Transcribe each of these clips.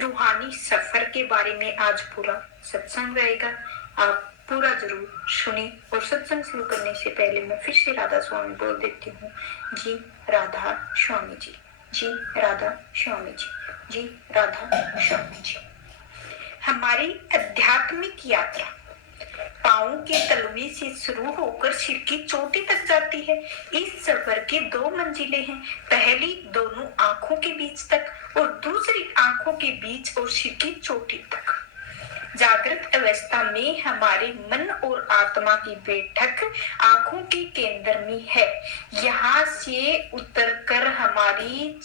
रूहानी सफर के बारे में आज पूरा सत्संग रहेगा। आप पूरा जरूर सुने। और सत्संग शुरू करने से पहले मैं फिर से राधा स्वामी बोल देती हूँ। जी राधा स्वामी जी, जी राधा स्वामी जी, जी राधा स्वामी जी। हमारी आध्यात्मिक यात्रा पांव के तलवे से शुरू होकर सिर की चोटी तक जाती है। इस सफर की 2 मंजिलें हैं। पहली दोनों आंखों के बीच तक और दूसरी आंखों के बीच और सिर की चोटी तक। जागृत अवस्था में हमारे मन और आत्मा की बैठक आंखों के केंद्र में है। यहाँ से उतरकर हमारी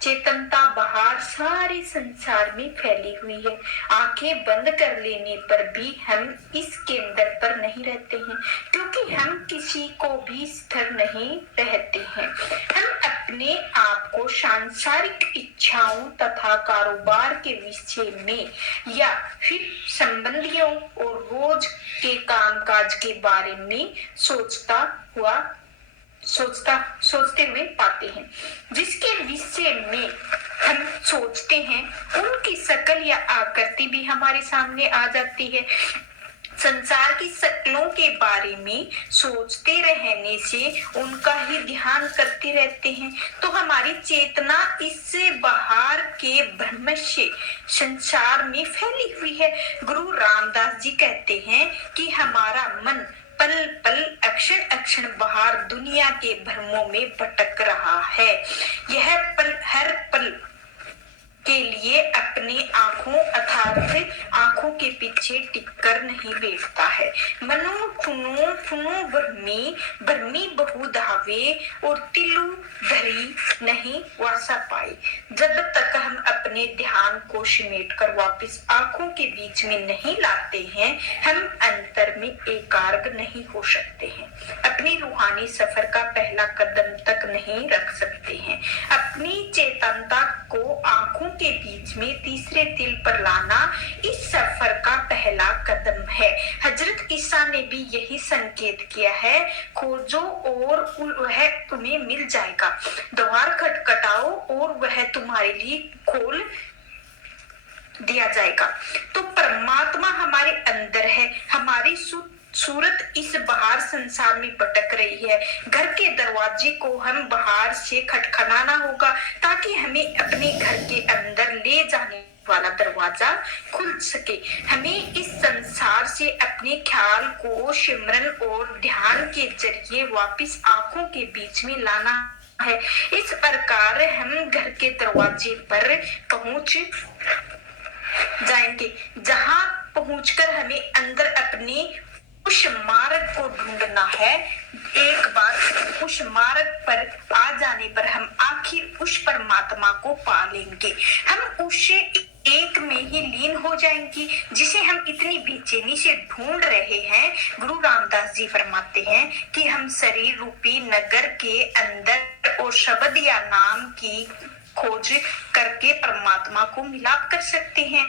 चेतनता बाहर सारे संसार में फैली हुई है। आंखें बंद कर लेने पर भी हम इस केंद्र पर नहीं रहते हैं, क्योंकि हम किसी को भी स्थिर नहीं रहते हैं। हम अपने आप को सांसारिक इच्छाओं तथा कारोबार के विषय में या फिर संबंधियों और रोज के कामकाज के बारे में सोचते हुए पाते हैं। जिसके विषय में हम सोचते हैं उनकी शक्ल या आकृति भी हमारे सामने आ जाती है। संसार की शक्लों के बारे में सोचते रहने से उनका ही ध्यान करते रहते हैं, तो हमारी चेतना इससे बाहर के ब्रह्म से संसार में फैली हुई है। गुरु रामदास जी कहते हैं कि हमारा मन पल पल अक्षण अक्षण बाहर दुनिया के भ्रमों में भटक रहा है। यह पल हर पल के लिए अपने आंखों अर्थात आंखों के पीछे टिककर नहीं बैठता है। मनो फुनो फुनो भरमी बहु धावे और तिलु धरी नहीं वासा पाई। जब तक हम अपने ध्यान को समेटकर वापस आंखों के बीच में नहीं लाते हैं, हम अंतर में एकाग्र नहीं हो सकते हैं। अपनी रूहानी सफर का पहला कदम तक नहीं रख सकते हैं। अपनी चेतनता को आंखों के बीच में तीसरे तिल पर लाना इस सफर का पहला कदम है। हजरत ईसा ने भी यही संकेत किया है, खोजो और वह तुम्हें मिल जाएगा, द्वार खटखटाओ और वह तुम्हारे लिए खोल दिया जाएगा। तो परमात्मा हमारे अंदर है। हमारी सूरत इस बाहर संसार में भटक रही है। घर के दरवाजे को हम बाहर से खटखटाना होगा ताकि हमें अपने घर के अंदर ले जाने वाला दरवाजा खुल सके। हमें इस संसार से अपने ख्याल को सिमरन और ध्यान के जरिए वापस आंखों के बीच में लाना है। इस प्रकार हम घर के दरवाजे पर पहुंच जाएंगे, जहां पहुंचकर हमें अंदर अपने उस मार्ग को ढूंढना है। एक बार उस मार्ग पर आ जाने पर हम आखिर उस परमात्मा को पा लेंगे। हम उससे एक में ही लीन हो जाएंगे, जिसे हम इतनी बेचैनी से ढूंढ रहे हैं। गुरु रामदास जी फरमाते हैं कि हम शरीर रूपी नगर के अंदर और शब्द या नाम की खोज करके परमात्मा को मिलाप कर सकते हैं।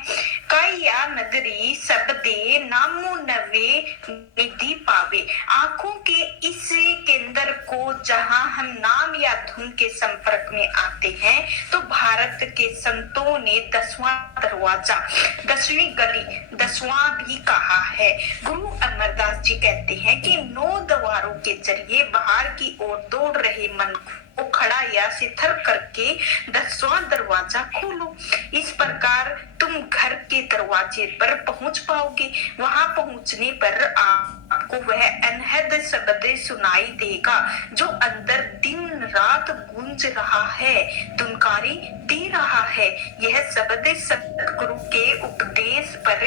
काया नगरी सबदे नामो नवे निधि पावे। आंखों के इस केंद्र को जहां हम नाम या धुन के संपर्क में आते हैं, तो भारत के संतों ने 10वां दरवाजा, 10वीं गली, 10वां भी कहा है। गुरु अमरदास जी कहते हैं कि 9 द्वारों के जरिए बाहर की ओर दौड़ रहे मन को खड़ा या शिथिल करके 10वां दरवाजा खोलो। इस प्रकार तुम घर के दरवाजे पर पहुंच पाओगे। वहां पहुंचने पर आपको वह अनहद शब्द सुनाई देगा जो अंदर दिन रात गूंज रहा है, दुनकारी दे रहा है। यह शब्द सतगुरु के उपदेश पर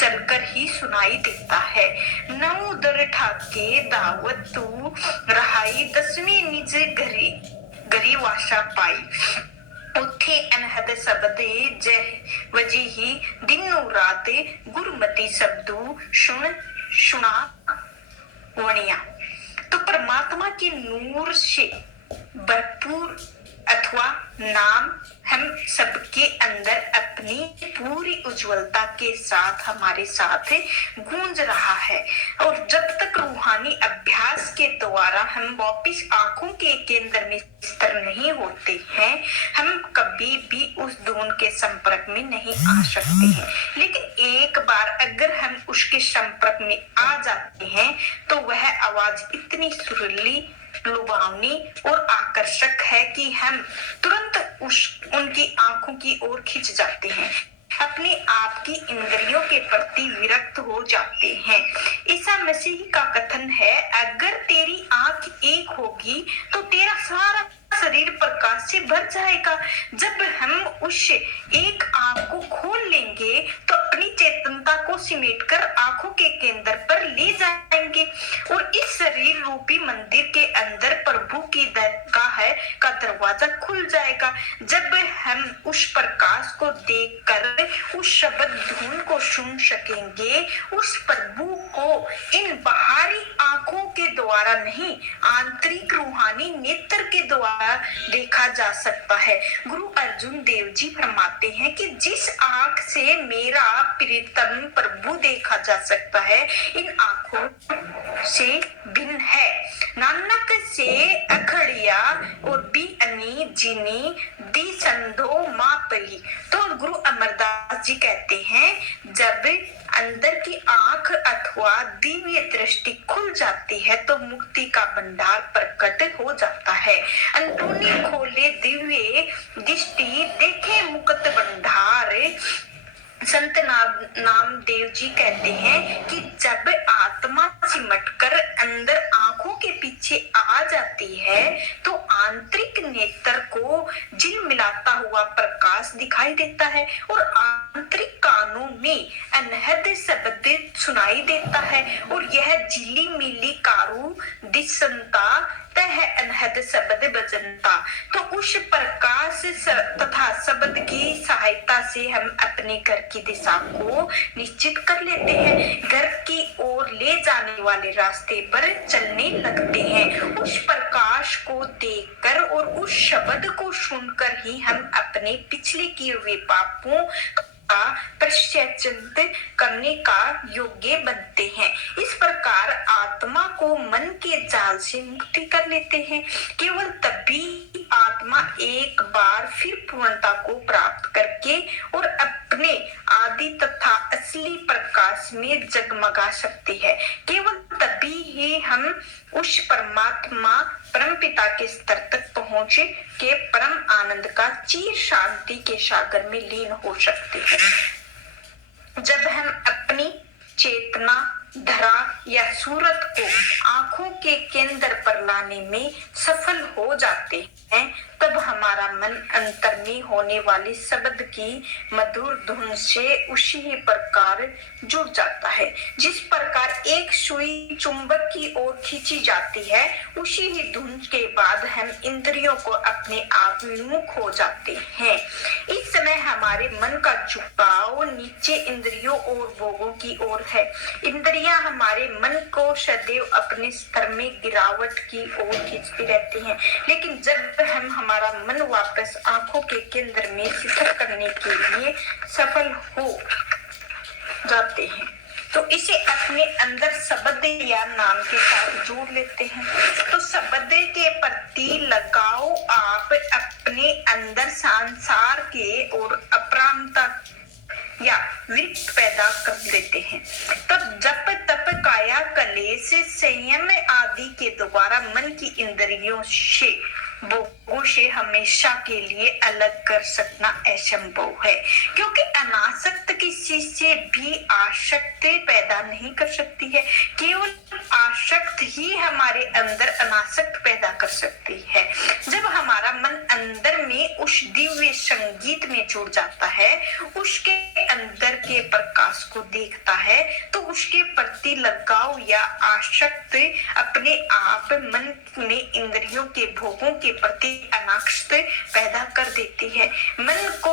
चलकर ही सुनाई देता है। नौ दर ठाके दावत तू रहाई, 10वीं निज घरी वाशा पाई। उथे अनहद शब्दे जह वजीही, दिनों रात गुरमति शब्दों सुना वणिया। तो परमात्मा के नूर से भरपूर अथवा नाम हम सबके अंदर अपनी पूरी उज्जवलता के साथ हमारे साथ गूंज रहा है। और जब तक रूहानी अभ्यास के द्वारा हम वापिस आंखों के केंद्र में स्थिर नहीं होते हैं, हम कभी भी उस धुन के संपर्क में नहीं आ सकते हैं। लेकिन एक बार अगर हम उसके संपर्क में आ जाते हैं तो वह आवाज इतनी सुरीली, लुभावनी और आकर्षक है कि हम तुरंत उनकी आंखों की ओर खिंच जाते हैं, अपने आप की इंद्रियों के प्रति विरक्त हो जाते हैं। ईसा मसीह का कथन है, अगर तेरी आंख एक होगी तो तेरा सारा शरीर प्रकाश से भर जाएगा। जब हम उस एक आंख को खोल लेंगे तो अपनी चेतनता को सिमेटकर आंखों के केंद्र पर ले जाएंगे और इस शरीर रूपी मंदिर के अंदर प्रभु की दरगाह का दरवाजा खुल जाएगा। जब हम उस प्रकाश को देखकर उस शब्द धुन को सुन सकेंगे, उस प्रभु को इन बाहरी आंखों के द्वारा नहीं, आंतरिक रूहानी नेत्र के द्वारा देखा जा सकता है। गुरु अर्जुन देव जी फरमाते हैं कि जिस आंख से मेरा प्रियतम प्रभु देखा जा सकता है, इन आंखों से भिन्न है। नानक से अखड़िया और बी अनी जिनी दी संधो माँ पही। तो गुरु अमरदास जी कहते हैं, जब अंदर की आंख अथवा दिव्य दृष्टि खुल जाती है तो मुक्ति का भंडार प्रकट हो जाता है। अंदरूनी खोले दिव्य दृष्टि देखे मुक्त भंडार। संत नामदेव जी कहते हैं कि जब आत्मा सिमटकर अंदर आंखों के पीछे आ जाती है तो आंतरिक नेत्र को झिलमिलाता हुआ प्रकाश दिखाई देता है और आंतरिक कानों में अनहद शब्द सुनाई देता है और यह झिली मिली कारू दिशंता है अनहद शब्द बजनता। तो उस प्रकाश तथा शब्द की सहायता से हम अपने घर की दिशा को निश्चित कर लेते हैं, घर की ओर ले जाने वाले रास्ते पर चलने लगते हैं। उस प्रकाश को देखकर और उस शब्द को सुनकर ही हम अपने पिछले किए हुए पापों का प्रायश्चित करने का योग्य बनते हैं। इस प्रकार आत्मा को मन के जाल से मुक्ति कर लेते हैं। केवल तभी आत्मा एक बार फिर पूर्णता को प्राप्त करके और अपने आदि तथा असली प्रकाश में जगमगा सकती है। केवल तभी ही हम उस परमात्मा परमपिता के स्तर तक पहुंचे के परम आनंद का चीर शांति के सागर में लीन हो सकते हैं। जब हम अपनी चेतना धरा या सूरत को आंखों के केंद्र पर लाने में सफल हो जाते हैं, तब हमारा मन अंतर में होने वाली शब्द की मधुर धुन से उसी ही प्रकार जुड़ जाता है। जिस प्रकार एक सुई चुंबक की ओर खींची जाती है, उसी ही धुन के बाद हम इंद्रियों को अपने आप विमुख हो जाते हैं। इस समय हमारे मन का झुकाव नीचे इंद्रियों और भोगों की ओर है। इंद्रियां हमारे मन को सदैव अपने स्तर में गिरावट की ओर खींचती रहती हैं, लेकिन जब हम हमारा मन वापस आंखों के केंद्र में स्थिर करने के लिए सफल हो जाते हैं तो इसे अपने अंदर शब्द या नाम के साथ जोड़ लेते हैं। तो शब्द के प्रति लगाओ आप अपने अंदर संसार के और अपरामता या विरक्त पैदा कर देते हैं। तब जप तप काया कलेश संयम आदि के द्वारा मन की इंद्रियों से भोगों से हमेशा के लिए अलग कर सकना असंभव है, क्योंकि अनासक्त किसी से भी आसक्ति पैदा नहीं कर सकती है। केवल आसक्त ही हमारे अंदर अनासक्त पैदा कर सकती है। जब हमारा मन अंदर में उस दिव्य संगीत में जुड़ जाता है, उसके अंदर के प्रकाश को देखता है, तो उसके प्रति लगाव या आसक्त अपने आप मन में इंद्रियों के भोगों के प्रति अनासक्त पैदा कर देती है, मन को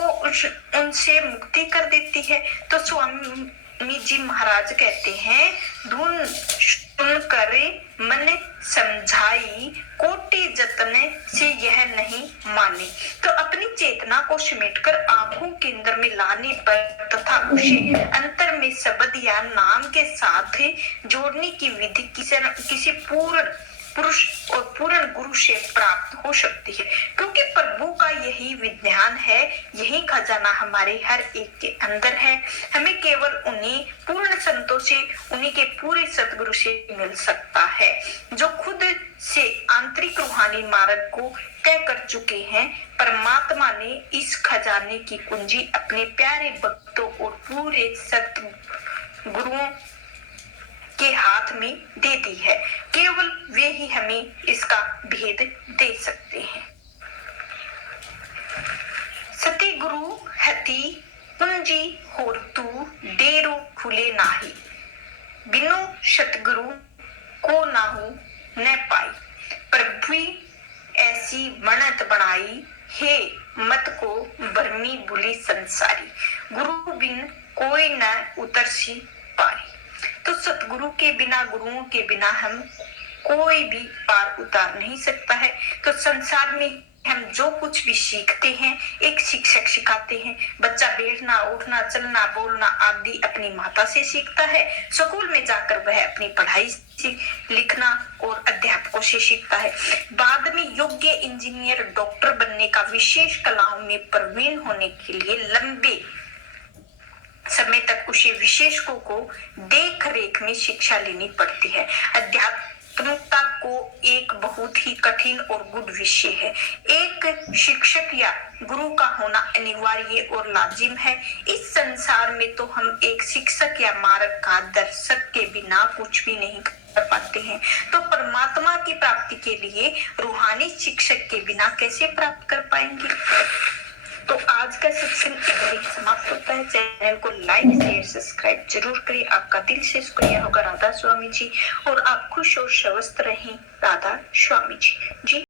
उनसे मुक्ति कर देती है। तो स्वामी जी महाराज कहते हैं, धुन सुन करे मन समझाई कोटि जतन से यह नहीं माने। तो अपनी चेतना को समेटकर आंखों के अंदर में में लाने पर तथा उसे अंतर में शब्द या नाम के साथ जोड़ने की विधि किसी पूर्ण पुरुष और पूर्ण गुरु से प्राप्त हो सकती है, क्योंकि प्रभु का यही विज्ञान है, यही खजाना हमारे हर एक के अंदर है। हमें केवल उन्हीं पूर्ण संतों से, उन्हीं के पूरे सतगुरु से मिल सकता है, जो खुद से आंतरिक रूहानी मार्ग को तय कर चुके हैं। परमात्मा ने इस खजाने की कुंजी अपने प्यारे भक्तों और पूरे सतगुरुओं के हाथ में दे दी है। केवल वे ही हमें इसका भेद दे सकते हैं। सती गुरु हति कुंजी होर तू डेरो खुले नाही, बिनु सतगुरु को नाहू न पाई। प्रभु ऐसी बनत बनाई, हे मत को बरमी बुली संसारी, गुरु बिन कोई न उतरसी पारी। तो सतगुरु के बिना, गुरुओं के बिना हम कोई भी पार उतार नहीं सकता है। तो संसार में हम जो कुछ भी सीखते हैं, एक शिक्षक सिखाते हैं। बच्चा बैठना, उठना, चलना, बोलना आदि अपनी माता से सीखता है। स्कूल में जाकर वह अपनी पढ़ाई लिखना और अध्यापकों से सीखता है। बाद में योग्य इंजीनियर, डॉक्टर बनने का, विशेष कलाओं में प्रवीण होने के लिए लंबे समय तक उसे विशेषज्ञों को देख रेख में शिक्षा लेनी पड़ती है। अध्यात्मता को एक बहुत ही कठिन और गुड विषय है। एक शिक्षक या गुरु का होना अनिवार्य और लाजिम है। इस संसार में तो हम एक शिक्षक या मार्ग का दर्शक के बिना कुछ भी नहीं कर पाते हैं। तो परमात्मा की प्राप्ति के लिए रूहानी शिक्षक के बिना कैसे प्राप्त कर पाएंगे। तो आज का सत्संग यहीं समाप्त होता है। चैनल को लाइक, शेयर, सब्सक्राइब जरूर करें। आपका दिल से शुक्रिया होगा राधा स्वामी जी, और आप खुश और स्वस्थ रहें राधा स्वामी जी।